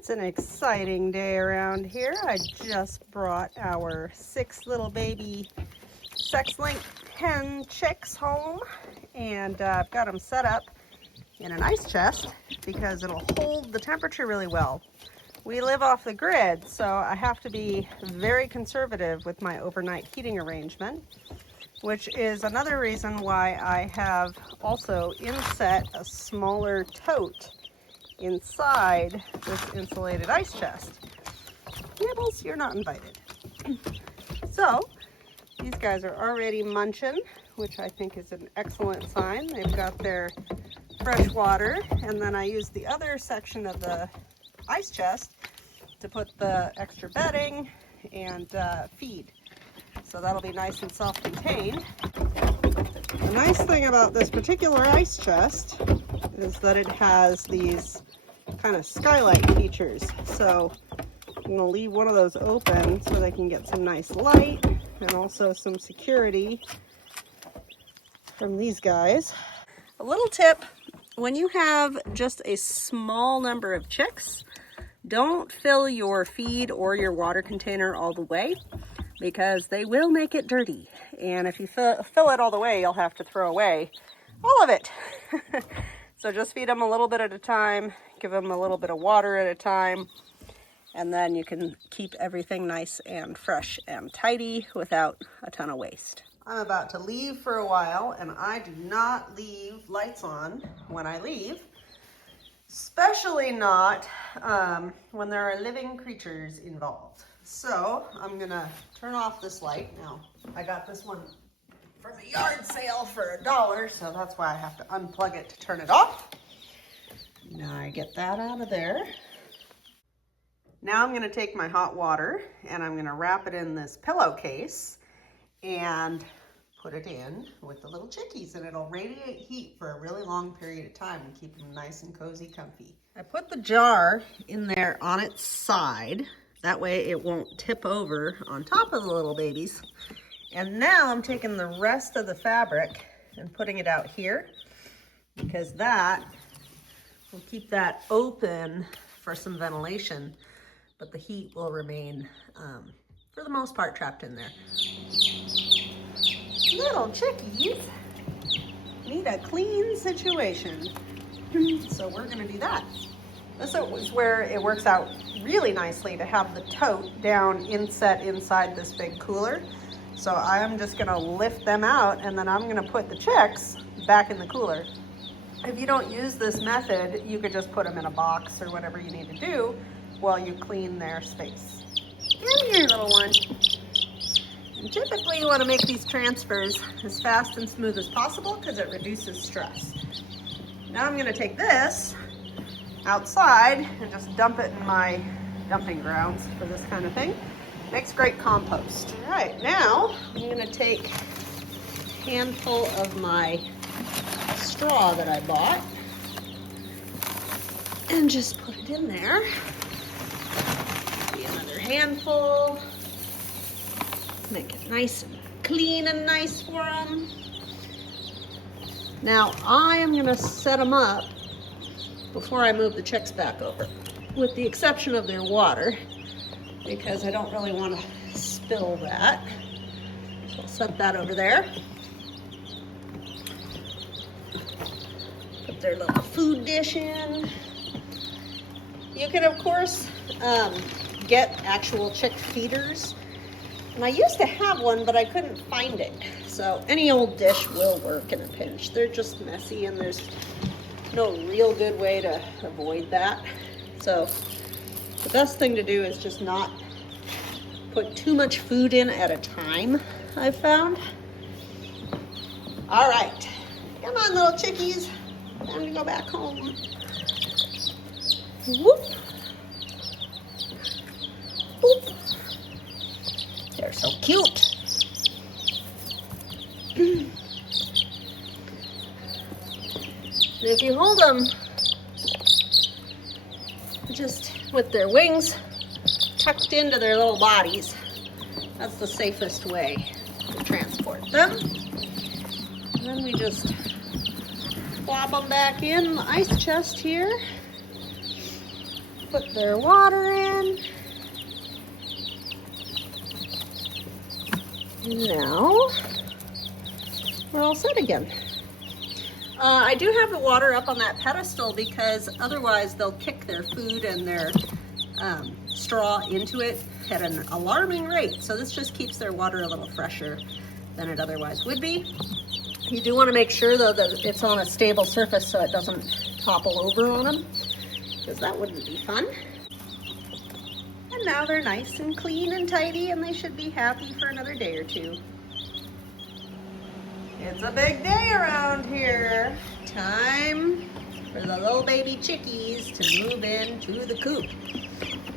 It's an exciting day around here. I just brought our 6 little baby sex-linked hen chicks home, and I've got them set up in an ice chest because it'll hold the temperature really well. We live off the grid, so I have to be very conservative with my overnight heating arrangement, which is another reason why I have also inset a smaller tote inside this insulated ice chest. Nibbles, you're not invited. So these guys are already munching, which I think is an excellent sign. They've got their fresh water, and then I use the other section of the ice chest to put the extra bedding and feed. So that'll be nice and self-contained. The nice thing about this particular ice chest is that it has these kind of skylight features. So I'm going to leave one of those open so they can get some nice light and also some security from these guys. A little tip, when you have just a small number of chicks, don't fill your feed or your water container all the way, because they will make it dirty. And if you fill it all the way, you'll have to throw away all of it. So just feed them a little bit at a time, give them a little bit of water at a time, and then you can keep everything nice and fresh and tidy without a ton of waste. I'm about to leave for a while, and I do not leave lights on when I leave, especially not when there are living creatures involved. So I'm gonna turn off this light. Now, I got this one from a yard sale for $1, so that's why I have to unplug it to turn it off. Now I get that out of there. Now I'm gonna take my hot water and I'm gonna wrap it in this pillowcase and put it in with the little chickies, and it'll radiate heat for a really long period of time and keep them nice and cozy, comfy. I put the jar in there on its side. That way it won't tip over on top of the little babies. And now I'm taking the rest of the fabric and putting it out here, because that will keep that open for some ventilation, but the heat will remain, for the most part, trapped in there. Little chickies need a clean situation. So we're gonna do that. This is where it works out really nicely to have the tote down inset inside this big cooler. So I'm just gonna lift them out, and then I'm gonna put the chicks back in the cooler. If you don't use this method, you could just put them in a box or whatever you need to do while you clean their space. Come here, little one. And typically you wanna make these transfers as fast and smooth as possible because it reduces stress. Now I'm gonna take this outside and just dump it in my dumping grounds for this kind of thing. Makes great compost. All right, now I'm gonna take a handful of my straw that I bought and just put it in there. Maybe another handful. Make it nice and clean and nice for them. Now I am gonna set them up before I move the chicks back over, with the exception of their water, because I don't really want to spill that. So I'll set that over there. Put their little food dish in. You can, of course, get actual chick feeders. And I used to have one, but I couldn't find it. So any old dish will work in a pinch. They're just messy, and there's no real good way to avoid that. So the best thing to do is just not put too much food in at a time, I've found. All right, come on, little chickies. Time to go back home. Whoop. Whoop. They're so cute. If you hold them just with their wings tucked into their little bodies, that's the safest way to transport them. And then we just plop them back in the ice chest here. put their water in. Now, we're all set again. I do have the water up on that pedestal because otherwise they'll kick their food and their straw into it at an alarming rate. So this just keeps their water a little fresher than it otherwise would be. You do want to make sure though that it's on a stable surface so it doesn't topple over on them, because that wouldn't be fun. And now they're nice and clean and tidy, and they should be happy for another day or two. It's a big day around here. Time for the little baby chickies to move into the coop.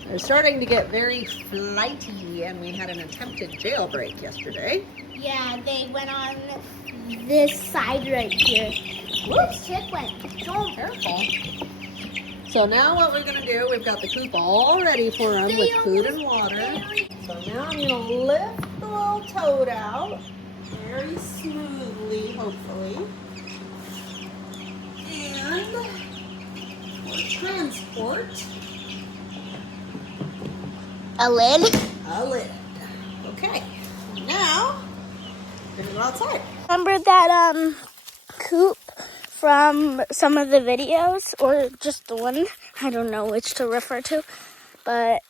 They're starting to get very flighty, and we had an attempted jailbreak yesterday. Yeah, they went on this side right here. This chick went. So Careful. So now what we're gonna do, we've got the coop all ready for them with food and water. So now I'm gonna lift the little toad out very smoothly, hopefully. And for transport, a lid. a lid. Okay, now we're gonna go outside. Remember that coop from some of the videos, or just the one? I don't know which to refer to, but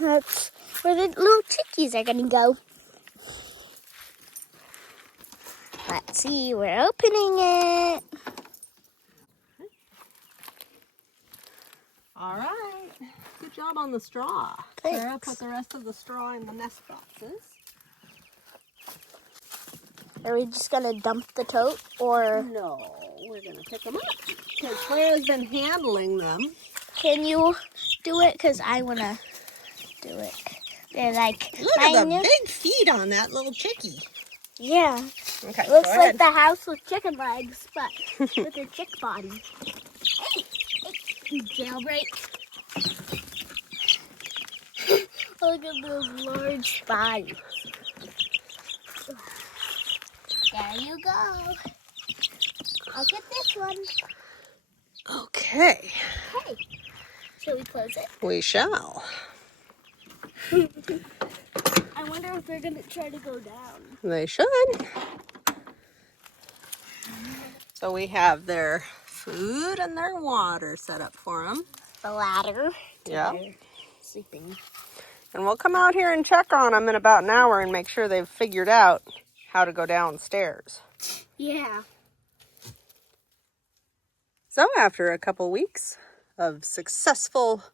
that's where the little chickies are gonna go. Let's see, we're opening it. All right, good job on the straw. Thanks. Sarah put the rest of the straw in the nest boxes. Are we just gonna dump the tote, or No, we're gonna pick them up because Clara's been handling them. can you do it? Because I wanna do it. They're like, Look at the big feet on that little chickie. Yeah. Okay, Looks go like ahead. the house with chicken legs, but with a chick body. Hey, jailbreak. Look at those large spines. There you go. I'll get this one. Okay, Hey, shall we close it? we shall. I wonder if they're gonna try to go down. They should. So we have their food and their water set up for them. The ladder. Yeah. They're sleeping. And we'll come out here and check on them in about an hour and make sure they've figured out how to go downstairs. Yeah. So after a couple weeks of successful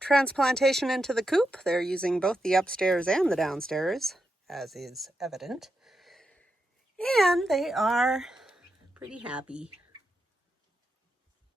transplantation into the coop, they're using both the upstairs and the downstairs, as is evident. And they are pretty happy.